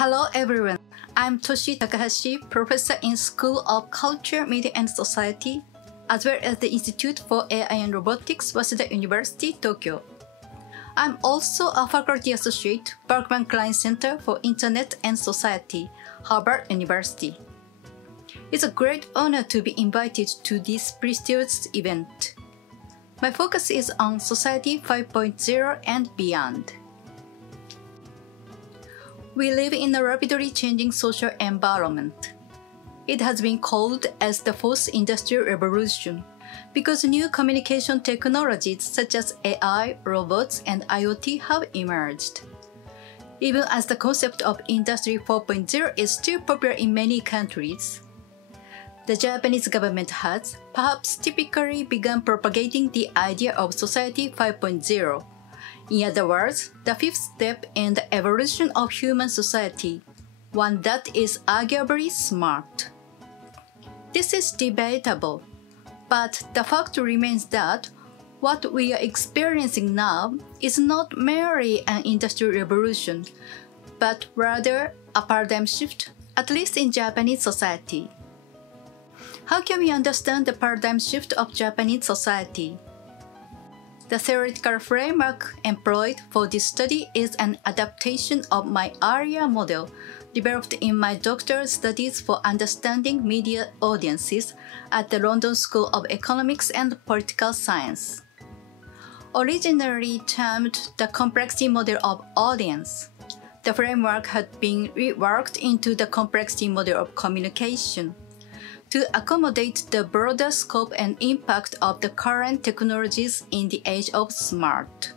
Hello everyone, I'm Toshie Takahashi, professor in School of Culture, Media and Society, as well as the Institute for AI and Robotics, Waseda University, Tokyo. I'm also a faculty associate, Berkman Klein Center for Internet and Society, Harvard University. It's a great honor to be invited to this prestigious event. My focus is on Society 5.0 and beyond. We live in a rapidly changing social environment. It has been called as the fourth industrial revolution because new communication technologies such as AI, robots, and IoT have emerged. Even as the concept of Industry 4.0 is still popular in many countries, the Japanese government has, perhaps typically, begun propagating the idea of Society 5.0. In other words, the fifth step in the evolution of human society, one that is arguably smart. This is debatable, but the fact remains that what we are experiencing now is not merely an industrial revolution, but rather a paradigm shift, at least in Japanese society. How can we understand the paradigm shift of Japanese society? The theoretical framework employed for this study is an adaptation of my earlier model developed in my doctoral studies for understanding media audiences at the London School of Economics and Political Science. Originally termed the complexity model of audience, the framework had been reworked into the complexity model of communication to accommodate the broader scope and impact of the current technologies in the age of smart.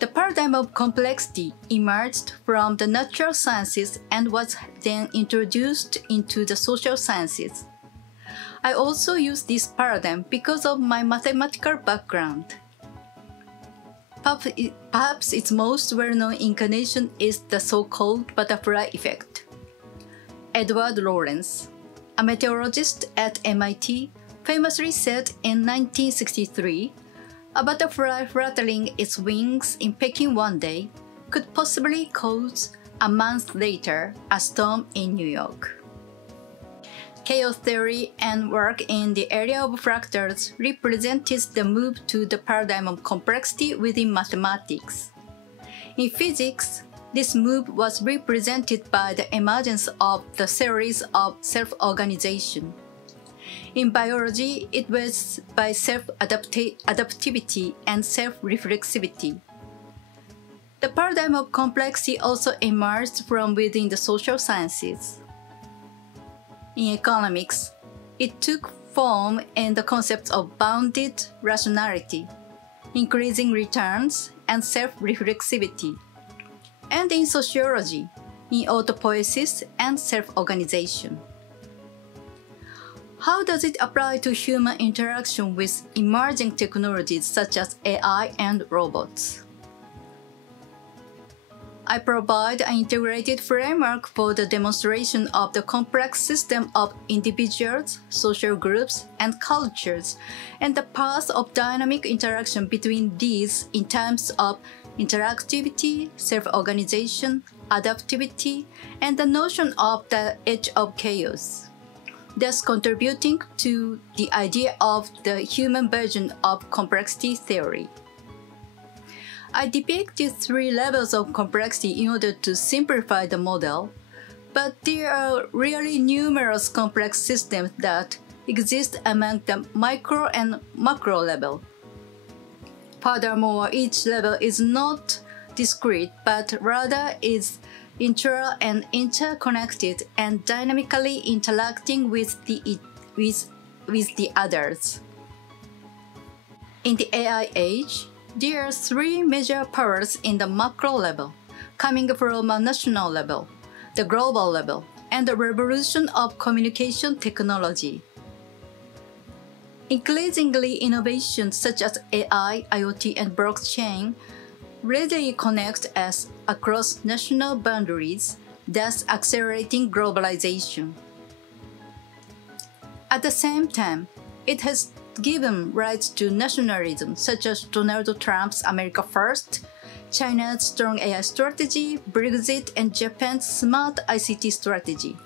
The paradigm of complexity emerged from the natural sciences and was then introduced into the social sciences. I also use this paradigm because of my mathematical background. Perhaps its most well-known incarnation is the so-called butterfly effect. Edward Lorenz, a meteorologist at MIT, famously said in 1963, a butterfly fluttering its wings in Peking one day could possibly cause, a month later, a storm in New York. Chaos theory and work in the area of fractals represented the move to the paradigm of complexity within mathematics. In physics, this move was represented by the emergence of the theories of self-organization. In biology, it was by self-adaptivity and self-reflexivity. The paradigm of complexity also emerged from within the social sciences. In economics, it took form in the concepts of bounded rationality, increasing returns, and self-reflexivity, and in sociology, in autopoiesis and self-organization. How does it apply to human interaction with emerging technologies such as AI and robots? I provide an integrated framework for the demonstration of the complex system of individuals, social groups, and cultures, and the path of dynamic interaction between these in terms of interactivity, self-organization, adaptivity, and the notion of the edge of chaos, thus contributing to the idea of the human version of complexity theory. I depicted three levels of complexity in order to simplify the model, but there are really numerous complex systems that exist among the micro and macro level. Furthermore, each level is not discrete, but rather is intra- and interconnected and dynamically interacting with the others. In the AI age, there are three major powers in the macro level, coming from a national level, the global level, and the revolution of communication technology. Increasingly, innovations such as AI, IoT, and blockchain readily connect us across national boundaries, thus accelerating globalization. At the same time, it has given rise to nationalism such as Donald Trump's America First China's strong AI strategy, Brexit, and Japan's smart ICT strategy.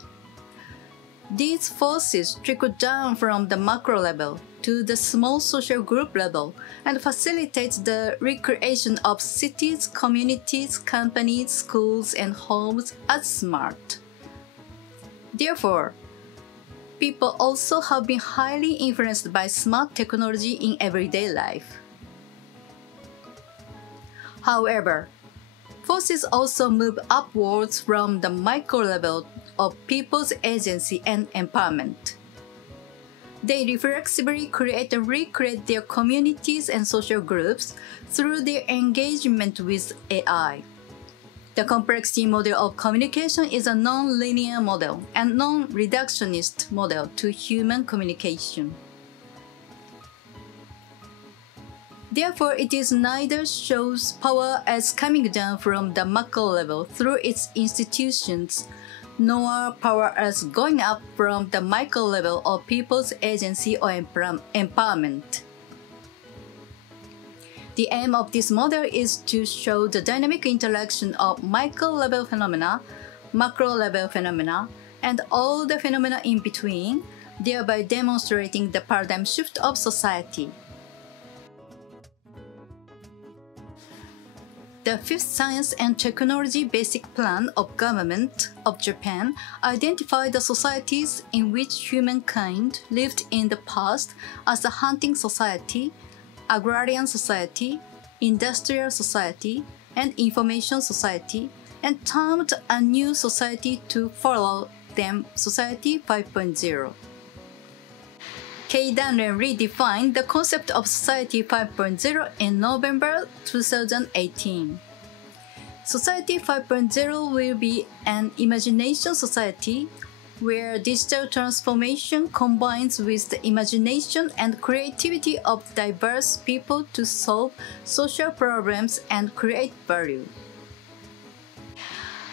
These forces trickle down from the macro level to the small social group level and facilitate the recreation of cities, communities, companies, schools, and homes as smart. Therefore, people also have been highly influenced by smart technology in everyday life. However, forces also move upwards from the micro level of people's agency and empowerment. They reflexively create and recreate their communities and social groups through their engagement with AI. The complexity model of communication is a non-linear model and non-reductionist model to human communication. Therefore, it is neither shows power as coming down from the macro level through its institutions, nor power as going up from the micro level of people's agency or empowerment. The aim of this model is to show the dynamic interaction of micro-level phenomena, macro-level phenomena, and all the phenomena in between, thereby demonstrating the paradigm shift of society. The Fifth Science and Technology Basic Plan of Government of Japan identified the societies in which humankind lived in the past as a hunting society, agrarian society, industrial society, and information society, and termed a new society to follow them Society 5.0. Kei Danren redefined the concept of Society 5.0 in November 2018. Society 5.0 will be an imagination society where digital transformation combines with the imagination and creativity of diverse people to solve social problems and create value.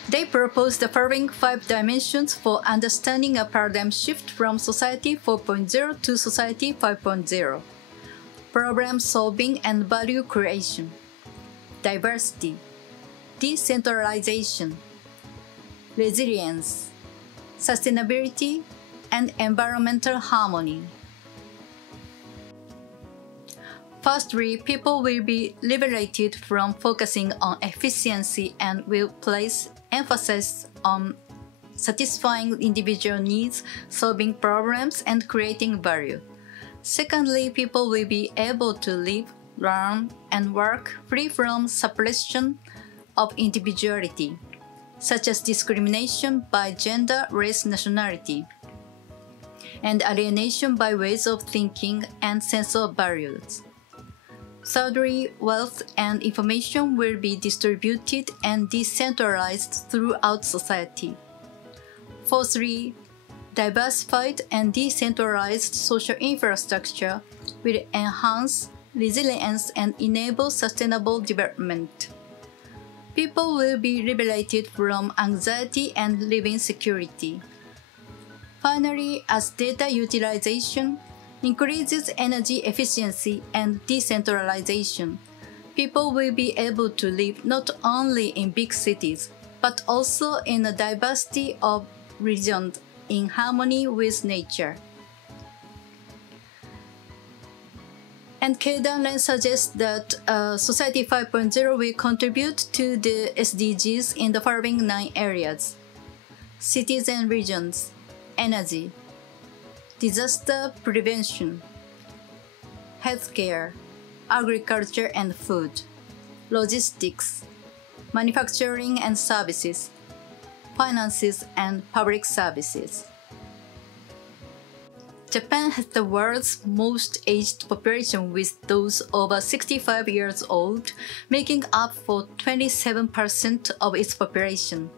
They propose the following 5 dimensions for understanding a paradigm shift from Society 4.0 to Society 5.0. Problem solving and value creation. Diversity. Decentralization. Resilience. Sustainability and environmental harmony. Firstly, people will be liberated from focusing on efficiency and will place emphasis on satisfying individual needs, solving problems, and creating value. Secondly, people will be able to live, learn, and work free from suppression of individuality, such as discrimination by gender, race, nationality, and alienation by ways of thinking and sense of values. Thirdly, wealth and information will be distributed and decentralized throughout society. Fourthly, diversified and decentralized social infrastructure will enhance resilience and enable sustainable development. People will be liberated from anxiety and live in security. Finally, as data utilization increases energy efficiency and decentralization, people will be able to live not only in big cities, but also in a diversity of regions in harmony with nature. And Kei Danren suggests that Society 5.0 will contribute to the SDGs in the following 9 areas: cities and regions, energy, disaster prevention, healthcare, agriculture and food, logistics, manufacturing and services, finances and public services. Japan has the world's most aged population, with those over 65 years old making up for 27% of its population.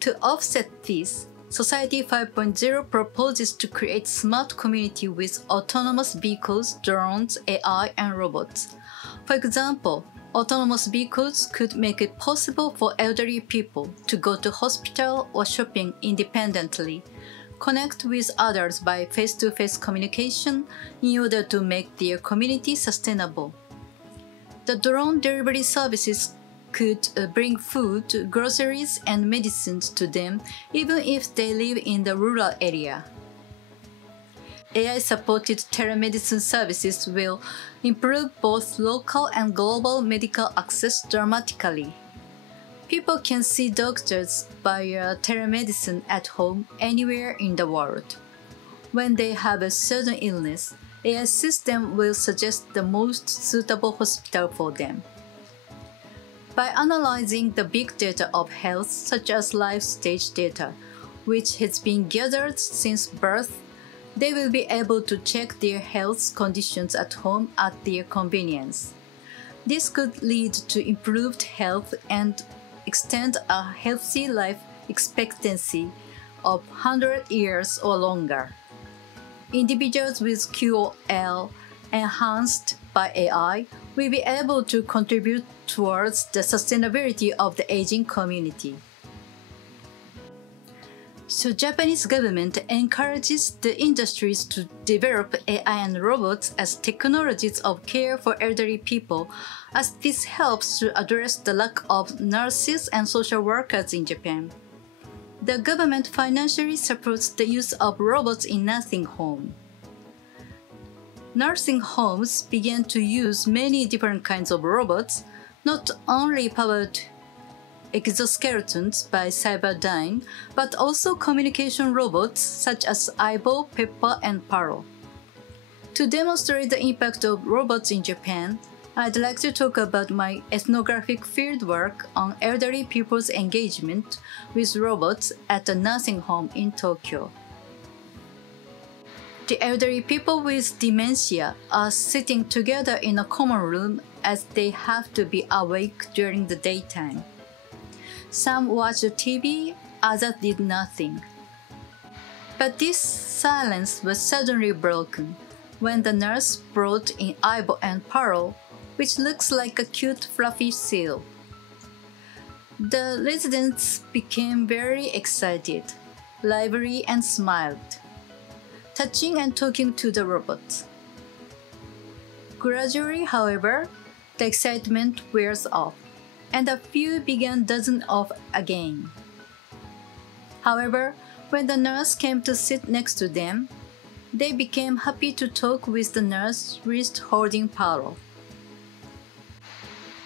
To offset this, Society 5.0 proposes to create smart community with autonomous vehicles, drones, AI, and robots. For example, autonomous vehicles could make it possible for elderly people to go to hospital or shopping independently, connect with others by face-to-face communication in order to make their community sustainable. The drone delivery services could bring food, groceries, and medicines to them even if they live in the rural area. AI-supported telemedicine services will improve both local and global medical access dramatically. People can see doctors via telemedicine at home anywhere in the world. When they have a certain illness, AI system will suggest the most suitable hospital for them. By analyzing the big data of health, such as life stage data, which has been gathered since birth, they will be able to check their health conditions at home at their convenience. This could lead to improved health and extend a healthy life expectancy of 100 years or longer. Individuals with QOL enhanced by AI will be able to contribute towards the sustainability of the aging community. So Japanese government encourages the industries to develop AI and robots as technologies of care for elderly people, as this helps to address the lack of nurses and social workers in Japan. The government financially supports the use of robots in nursing homes. Nursing homes began to use many different kinds of robots, not only powered exoskeletons by Cyberdyne, but also communication robots such as Aibo, Pepper, and Paro. To demonstrate the impact of robots in Japan, I'd like to talk about my ethnographic fieldwork on elderly people's engagement with robots at a nursing home in Tokyo. The elderly people with dementia are sitting together in a common room as they have to be awake during the daytime. Some watched TV, others did nothing. But this silence was suddenly broken when the nurse brought in Aibo and Paro, which looks like a cute fluffy seal. The residents became very excited, lively, and smiled, touching and talking to the robot. Gradually, however, the excitement wears off, and a few began dozing off again. However, when the nurse came to sit next to them, they became happy to talk with the nurse wrist holding Paro.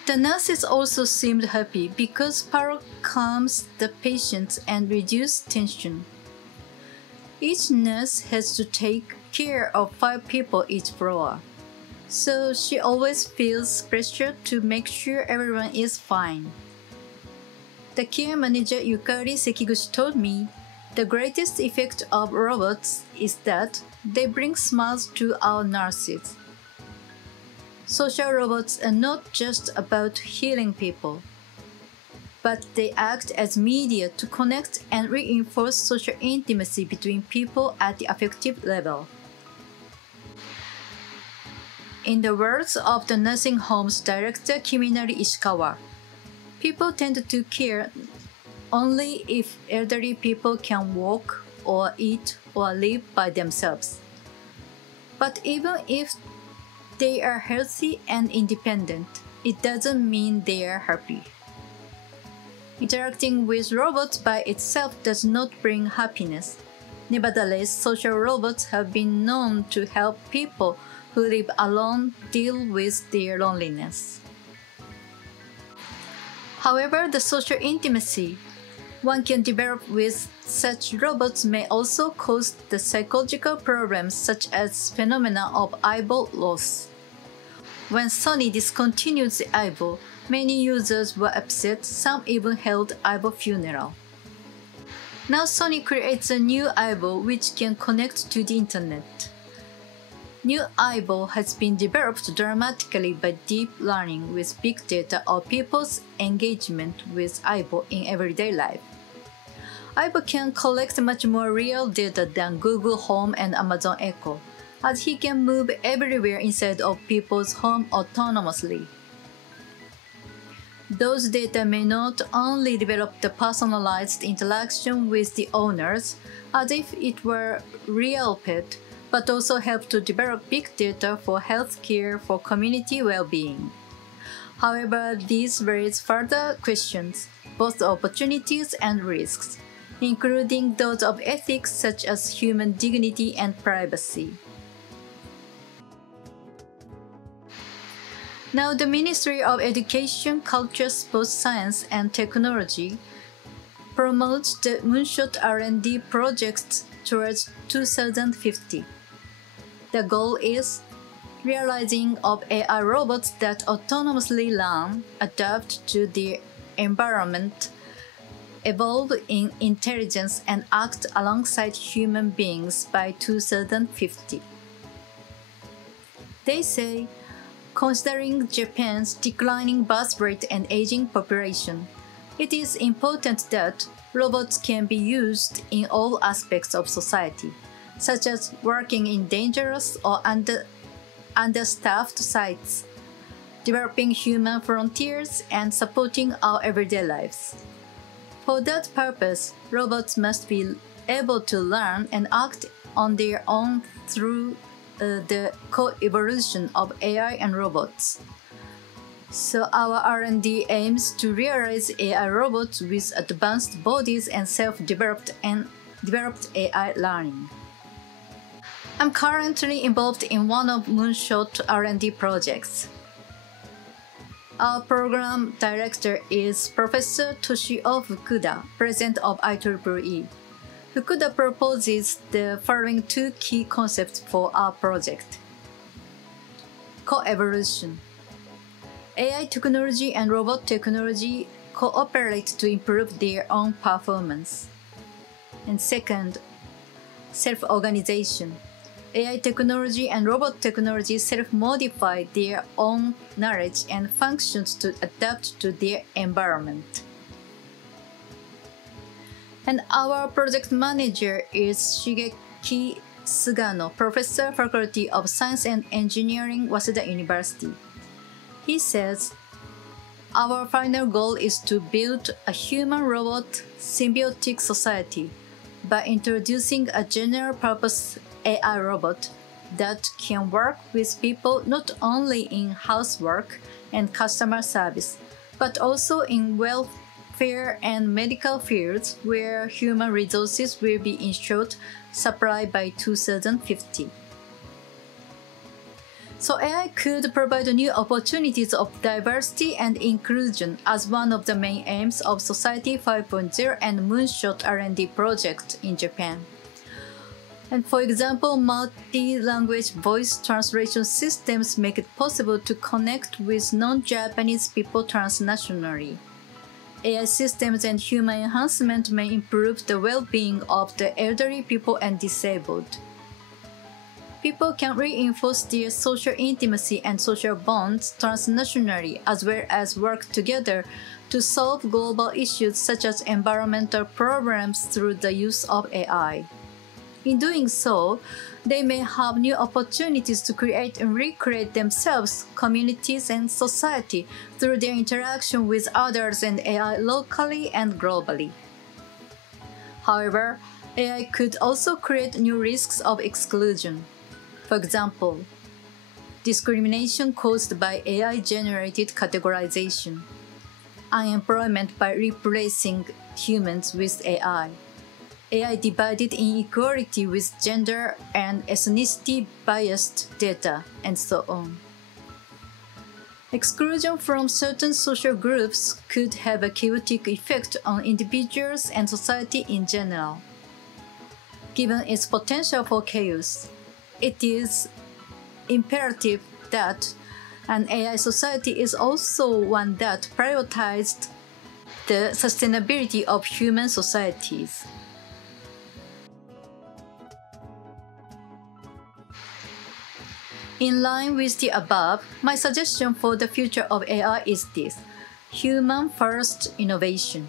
The nurses also seemed happy because Paro calms the patients and reduces tension. Each nurse has to take care of 5 people each floor, so she always feels pressure to make sure everyone is fine. The care manager Yukari Sekiguchi told me the greatest effect of robots is that they bring smiles to our nurses. Social robots are not just about healing people, but they act as media to connect and reinforce social intimacy between people at the affective level. In the words of the nursing home's director Kiminari Ishikawa, people tend to care only if elderly people can walk or eat or live by themselves. But even if they are healthy and independent, it doesn't mean they are happy. Interacting with robots by itself does not bring happiness. Nevertheless, social robots have been known to help people who live alone deal with their loneliness. However, the social intimacy one can develop with such robots may also cause the psychological problems such as phenomena of eyeball loss. When Sony discontinued the eyeball, many users were upset, some even held eyeball funeral. Now Sony creates a new eyeball which can connect to the internet. New eyeball has been developed dramatically by deep learning with big data of people's engagement with eyeball in everyday life. Aibo can collect much more real data than Google Home and Amazon Echo, as he can move everywhere inside of people's home autonomously. Those data may not only develop the personalized interaction with the owners, as if it were real pet, but also help to develop big data for healthcare for community well-being. However, these raise further questions, both opportunities and risks, including those of ethics such as human dignity and privacy. Now, the Ministry of Education, Culture, Sports Science and Technology promotes the Moonshot R&D project towards 2050. The goal is realizing of AI robots that autonomously learn, adapt to the environment, evolve in intelligence, and act alongside human beings by 2050. They say, considering Japan's declining birth rate and aging population, it is important that robots can be used in all aspects of society, such as working in dangerous or understaffed sites, developing human frontiers, and supporting our everyday lives. For that purpose, robots must be able to learn and act on their own through the co-evolution of AI and robots. So our R&D aims to realize AI robots with advanced bodies and self-developed AI learning. I'm currently involved in one of Moonshot R&D projects. Our program director is Professor Toshie Fukuda, President of IEEE. Fukuda proposes the following two key concepts for our project. Co-evolution. AI technology and robot technology cooperate to improve their own performance. And second, self-organization. AI technology and robot technology self-modify their own knowledge and functions to adapt to their environment. And our project manager is Shigeki Sugano, Professor, Faculty of Science and Engineering, Waseda University. He says, our final goal is to build a human-robot symbiotic society by introducing a general-purpose AI robot that can work with people not only in housework and customer service, but also in welfare and medical fields where human resources will be in short supply by 2050. So AI could provide new opportunities of diversity and inclusion as one of the main aims of Society 5.0 and Moonshot R&D project in Japan. And for example, multi-language voice translation systems make it possible to connect with non-Japanese people transnationally. AI systems and human enhancement may improve the well-being of the elderly people and disabled. People can reinforce their social intimacy and social bonds transnationally, as well as work together to solve global issues such as environmental problems through the use of AI. In doing so, they may have new opportunities to create and recreate themselves, communities, and society through their interaction with others and AI locally and globally. However, AI could also create new risks of exclusion. For example, discrimination caused by AI-generated categorization, unemployment by replacing humans with AI, AI-divided inequality with gender and ethnicity-biased data, and so on. Exclusion from certain social groups could have a chaotic effect on individuals and society in general. Given its potential for chaos, it is imperative that an AI society is also one that prioritizes the sustainability of human societies. In line with the above, my suggestion for the future of AI is this: human-first innovation.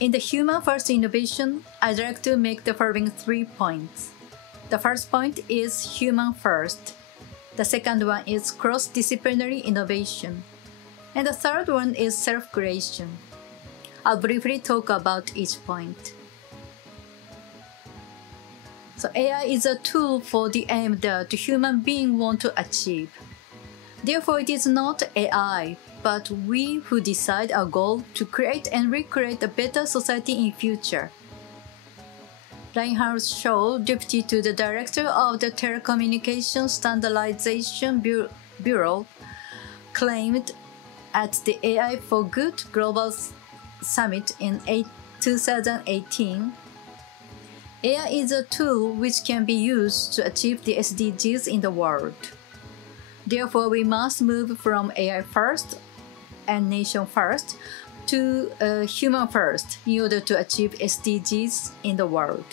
In the human-first innovation, I'd like to make the following 3 points. The first point is human-first. The second one is cross-disciplinary innovation. And the third one is self-creation. I'll briefly talk about each point. So AI is a tool for the aim that human beings want to achieve. Therefore, it is not AI, but we who decide our goal to create and recreate a better society in future. Reinhard Scholl, deputy to the director of the Telecommunication Standardization Bureau, claimed at the AI for Good Global Summit in 2018, AI is a tool which can be used to achieve the SDGs in the world. Therefore, we must move from AI first and nation first to human first in order to achieve SDGs in the world.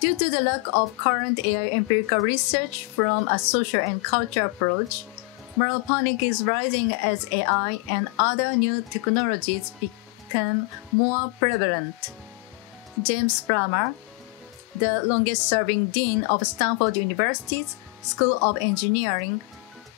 Due to the lack of current AI empirical research from a social and cultural approach, moral panic is rising as AI and other new technologies become more prevalent. James Plummer, the longest-serving dean of Stanford University's School of Engineering,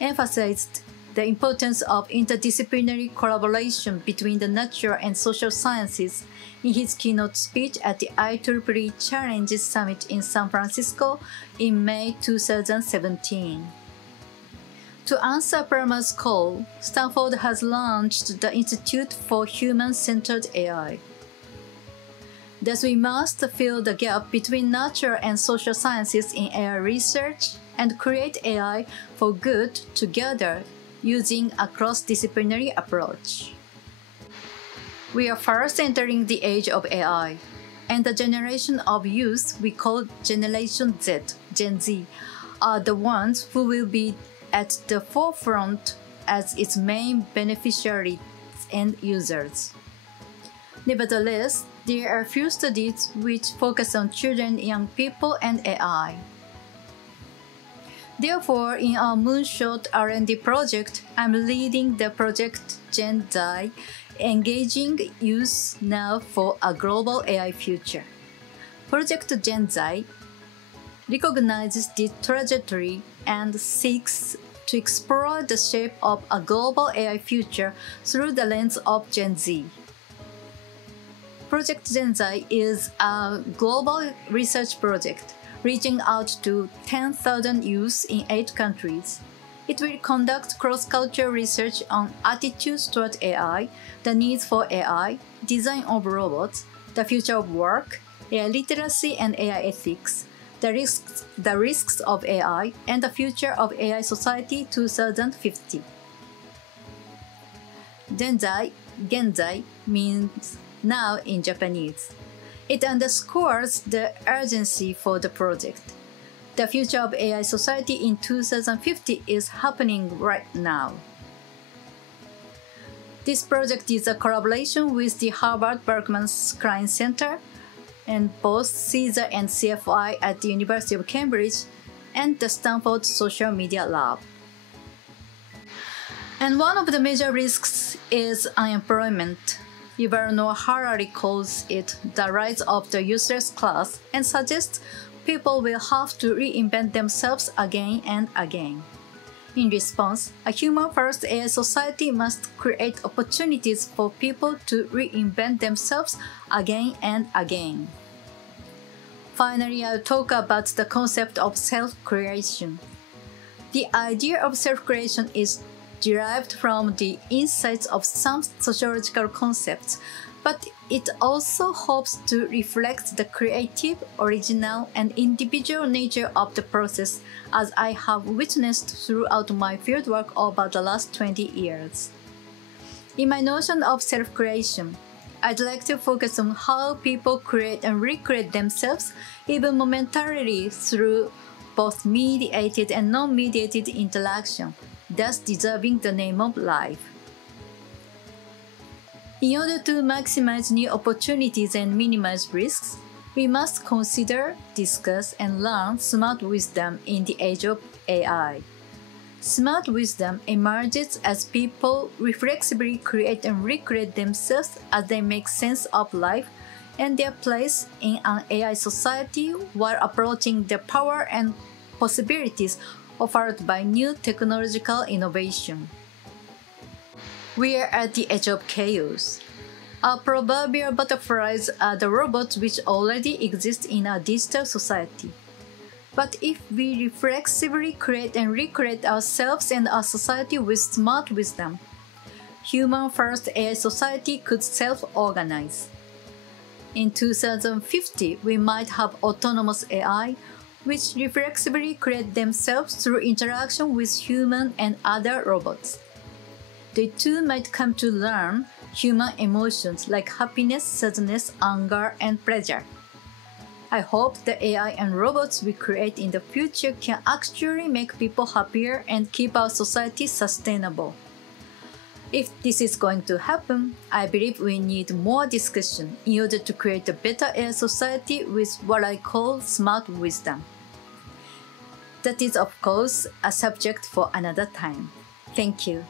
emphasized the importance of interdisciplinary collaboration between the natural and social sciences in his keynote speech at the IEEE Challenges Summit in San Francisco in May 2017. To answer Plummer's call, Stanford has launched the Institute for Human-Centered AI. Thus, we must fill the gap between natural and social sciences in AI research and create AI for good together using a cross-disciplinary approach. We are fast entering the age of AI, and the generation of youth we call Generation Z, Gen Z, are the ones who will be at the forefront as its main beneficiaries and users. Nevertheless, there are few studies which focus on children, young people, and AI. Therefore, in our Moonshot R&D project, I'm leading the project Gen Z, engaging youth now for a global AI future. Project Gen Z recognizes the trajectory and seeks to explore the shape of a global AI future through the lens of Gen Z. Project Gen Z is a global research project reaching out to 10,000 youth in 8 countries. It will conduct cross-cultural research on attitudes toward AI, the needs for AI, design of robots, the future of work, AI literacy and AI ethics, the risks of AI, and the future of AI society 2050. Genzai means now in Japanese. It underscores the urgency for the project. The future of AI society in 2050 is happening right now. This project is a collaboration with the Harvard Berkman Klein Center and both CSER and CFI at the University of Cambridge and the Stanford Social Media Lab. And one of the major risks is unemployment. Yuval Noah Harari calls it the rise of the useless class and suggests people will have to reinvent themselves again and again. In response, a human-first AI society must create opportunities for people to reinvent themselves again and again. Finally, I'll talk about the concept of self-creation. The idea of self-creation is derived from the insights of some sociological concepts, but it also hopes to reflect the creative, original, and individual nature of the process as I have witnessed throughout my fieldwork over the last 20 years. In my notion of self-creation, I'd like to focus on how people create and recreate themselves even momentarily through both mediated and non-mediated interaction, thus deserving the name of life. In order to maximize new opportunities and minimize risks, we must consider, discuss, and learn smart wisdom in the age of AI. Smart wisdom emerges as people reflexively create and recreate themselves as they make sense of life and their place in an AI society while approaching the power and possibilities offered by new technological innovation. We are at the edge of chaos. Our proverbial butterflies are the robots which already exist in our digital society. But if we reflexively create and recreate ourselves and our society with smart wisdom, human-first AI society could self-organize. In 2050, we might have autonomous AI, which reflexively create themselves through interaction with human and other robots. They too might come to learn human emotions like happiness, sadness, anger, and pleasure. I hope the AI and robots we create in the future can actually make people happier and keep our society sustainable. If this is going to happen, I believe we need more discussion in order to create a better AI society with what I call smart wisdom. That is, of course, a subject for another time. Thank you.